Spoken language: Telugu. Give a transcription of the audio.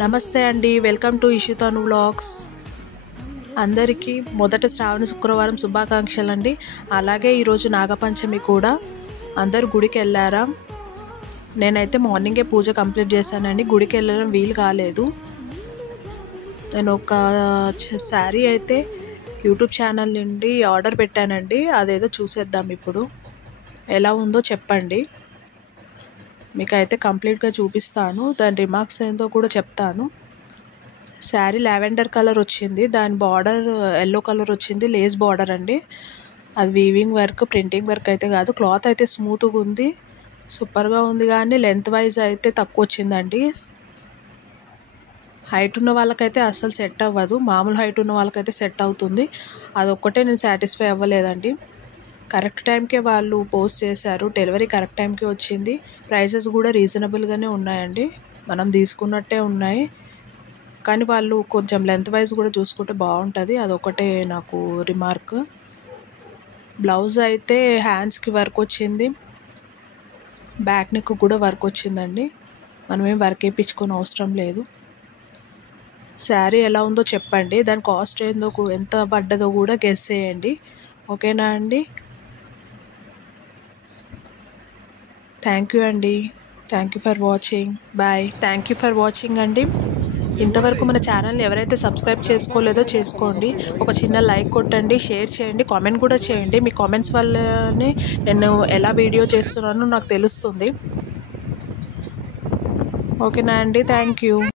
నమస్తే అండి, వెల్కమ్ టు ఇషితాను వ్లాగ్స్. అందరికీ మొదటి శ్రావణ శుక్రవారం శుభాకాంక్షలు అండి. అలాగే ఈరోజు నాగపంచమి కూడా. అందరూ గుడికి వెళ్ళారా? నేనైతే మార్నింగే పూజ కంప్లీట్ చేశానండి. గుడికి వెళ్ళడం వీలు కాలేదు. నేను ఒక శారీ అయితే యూట్యూబ్ ఛానల్ నుండి ఆర్డర్ పెట్టానండి. అదేదో చూసేద్దాం ఇప్పుడు. ఎలా ఉందో చెప్పండి. మీకైతే కంప్లీట్గా చూపిస్తాను. దాని రిమార్క్స్ ఏందో కూడా చెప్తాను. శారీ లావెండర్ కలర్ వచ్చింది. దాని బార్డర్ ఎల్లో కలర్ వచ్చింది. లేస్ బార్డర్ అండి. అది వీవింగ్ వర్క్, ప్రింటింగ్ వర్క్ అయితే కాదు. క్లాత్ అయితే స్మూత్గా ఉంది, సూపర్గా ఉంది. కానీ లెంత్ వైజ్ అయితే తక్కువ వచ్చిందండి. హైట్ ఉన్న వాళ్ళకైతే అస్సలు సెట్ అవ్వదు. మామూలు హైట్ ఉన్న వాళ్ళకైతే సెట్ అవుతుంది. అదొక్కటే నేను సాటిస్ఫై అవ్వలేదండి. కరెక్ట్ టైంకే వాళ్ళు పోస్ట్ చేశారు. డెలివరీ కరెక్ట్ టైంకి వచ్చింది. ప్రైసెస్ కూడా రీజనబుల్గానే ఉన్నాయండి. మనం తీసుకున్నట్టే ఉన్నాయి. కానీ వాళ్ళు కొంచెం లెంత్ వైజ్ కూడా చూసుకుంటే బాగుంటుంది. అదొకటే నాకు రిమార్క్. బ్లౌజ్ అయితే హ్యాండ్స్కి వర్క్ వచ్చింది, బ్యాక్ నెక్ కూడా వర్క్ వచ్చిందండి. మనమేం వర్క్ వేయించుకొని అవసరం లేదు. శారీ ఎలా ఉందో చెప్పండి. దాని కాస్ట్ ఏందో ఎంత పడ్డదో కూడా గెస్ చేయండి. ఓకేనా అండి? థ్యాంక్ యూ అండి. Thank you for watching. Bye. Thank you for watching అండి. ఇంతవరకు మన ఛానల్ని ఎవరైతే సబ్స్క్రైబ్ చేసుకోలేదో చేసుకోండి. ఒక చిన్న లైక్ కొట్టండి, షేర్ చేయండి, కామెంట్ కూడా చేయండి. మీ కామెంట్స్ వల్లనే నేను ఎలా వీడియో చేస్తున్నానో నాకు తెలుస్తుంది. ఓకేనా అండి? Thank you.